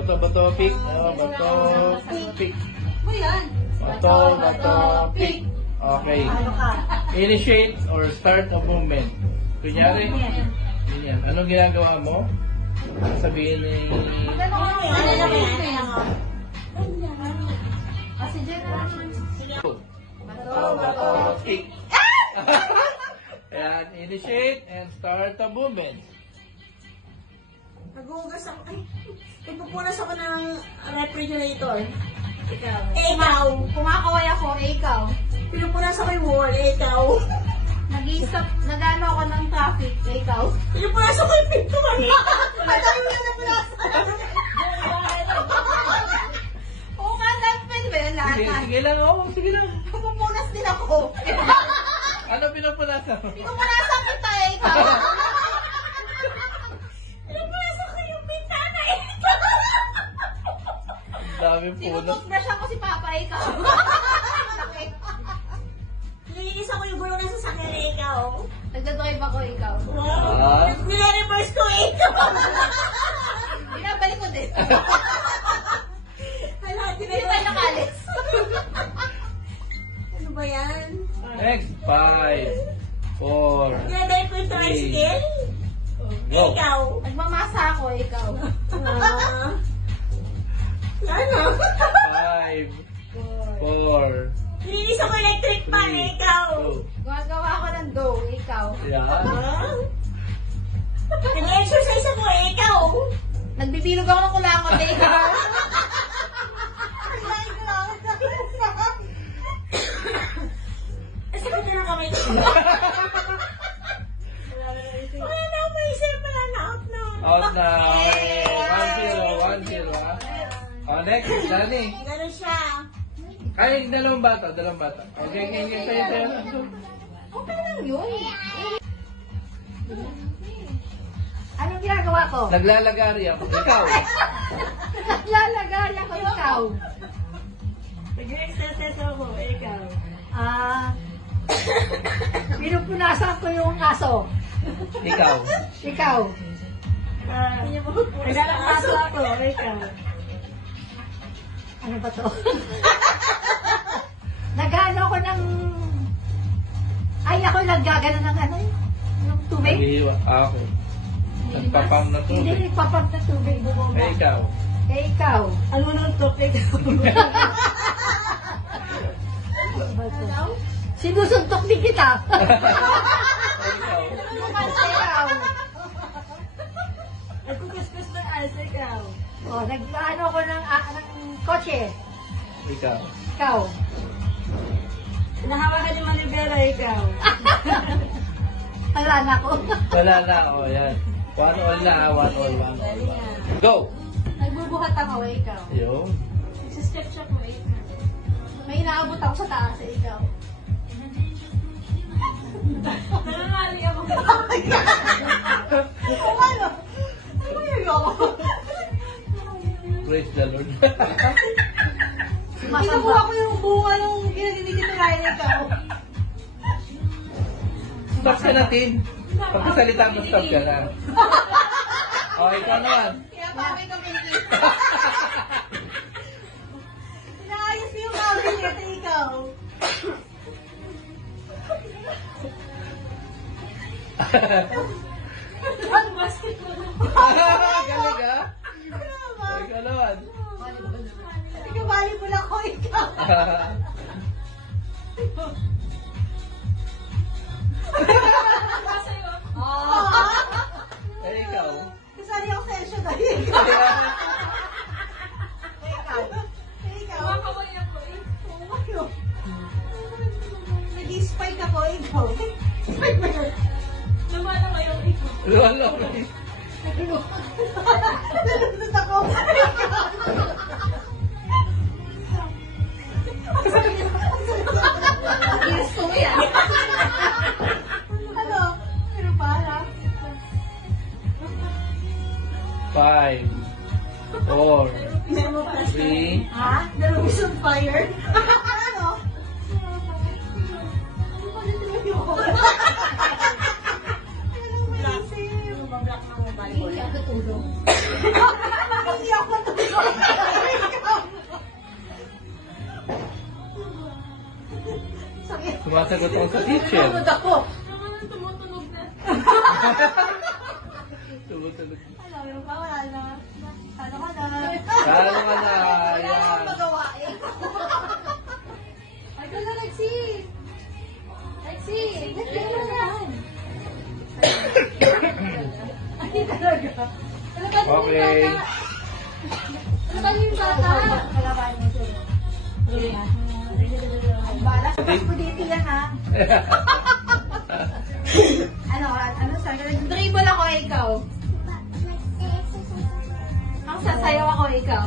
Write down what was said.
Bato, pick. Bato, pick. Ano yan? Bato, pick. Okay. Ano ka? Initiate or start a movement. Kunyari, ganyan. Anong ginagawa mo? Sabihin ni... Ano na yan? Kasi dyan na. Bato, pick. Ayan, initiate and start a movement. Nagugas ako. Ay, nagpupunas ako ng refrigerator. Ikaw. Ikaw. Kumakaway ako, ikaw. Pinupunas ako yung wall. Ikaw. Nag-i-stop, nag-ano ako ng traffic, ikaw. Pinupunas ako yung pintuan. Patay mo na napunas. Oo nga, pwede ba yun lahat? Sige lang, sige lang. Pupunas din ako. Ano pinupunasan mo? Pinupunasan kita, ikaw. Pinupunas ako yung pintana. Ang dami punas. Sinutoothbrush ako si Papa, ikaw. Sakit. Nilinis ako yung gulong ng sasakyan. Ikaw. Nagdadrive ako, ikaw. Wow. Nire-reverse ko. Ikaw. Binabalik ko din. Hala, Hindi tayo nakalis. Ano ba yan? Next, 5, 4, Nilagay ko yung tricycle. go. Ikaw. Nagmamasa ako, ikaw. Ano? 5, 4, Nilinis ako electric fan. Ikaw. 2, Gumagawa ako ng dough, ikaw. yan. Nag-exercise ako. Ikaw. Nagbibilog ako ng kulangot, ikaw. Sakit na kami. Wala na ako maisip. Wala na. Out na. Out now. 1-0, 1-0. Next, Danny. Ganun siya. Ay, dalawang bata. Okay, sa'yo. Okay lang yun. Anong ginagawa ko? Naglalagari ako. Ikaw. Naglalagay ako, ikaw. Nag-exercise ako. Ikaw. Pinupunasan ko yung aso. Ikaw. Ikaw. Naglalakaso ako. Ikaw. Ano ba to? Nagano ako ng... Ay, ako naggagano ng ano yun? Yung tubig? Naghihiwa. Ako. Nagpapam na Hindi, tubig. nagpapam na tubig. Bumaba. Eh, ikaw. Eh, ikaw. Ano nung topic? Sinusuntok din kita. Ikaw. Ikaw. Nagkukuskus ng asa. Ikaw. O, nag-ano ko ng kotse. Ikaw. Ikaw. Nahawakan ni Manibela. Ikaw. Wala na ako. Wala na ako. Yan. 1 all na. 1 all. Go! Nagbubuhat ako, ikaw. Yun. Nagsisketch ako, ikaw. May inaabot ako sa taas, ikaw. Nangangali ako. Ano? Ano yun ako? Praise the Lord. Kinukuha ko yung bunga nung ginagigit na ikaw. Stop ka natin. Pagkasalita mo, stop ka na. O, ikaw naman. Kaya pawin ko pinky. Inaayos ko yung pawin kasi ikaw. Ano basketball? Galing ka? Ikaw naman. Ikaw bali mo lang ko ikaw. Eh, ikaw. Kasali ako sa ensyo dahil ikaw. Ikaw. Ikaw. Kumakaway ako. Ano? Nag-spike ako, ikaw. Spike ba yun? Lumana kayo. Ikaw. Lolo. Nalulot ako. Gusto mo yan. Ano? Pero para? 5, 4, 3, Ha? The room is on fire? Ano? Hindi ako tulog. Hindi ako tulog. Sakit. Sumasagot ako sa teacher. Tumunog ako. Tumutunog na. Tumutunog. Alam mo ba, wala na. Ano ka na? Talo ka na. Wala Yan. akong magawa eh. Ay, ka na, Lexi. Lexi, Lexi, ano naman? Ay, talaga. Talaga yung Okay. bata. Talaga yung bata. Talaga mo siya. Balas, ko dito yan ha. Ano, sabi ko, dribble ako, ikaw. Ang sasayaw ako, ikaw.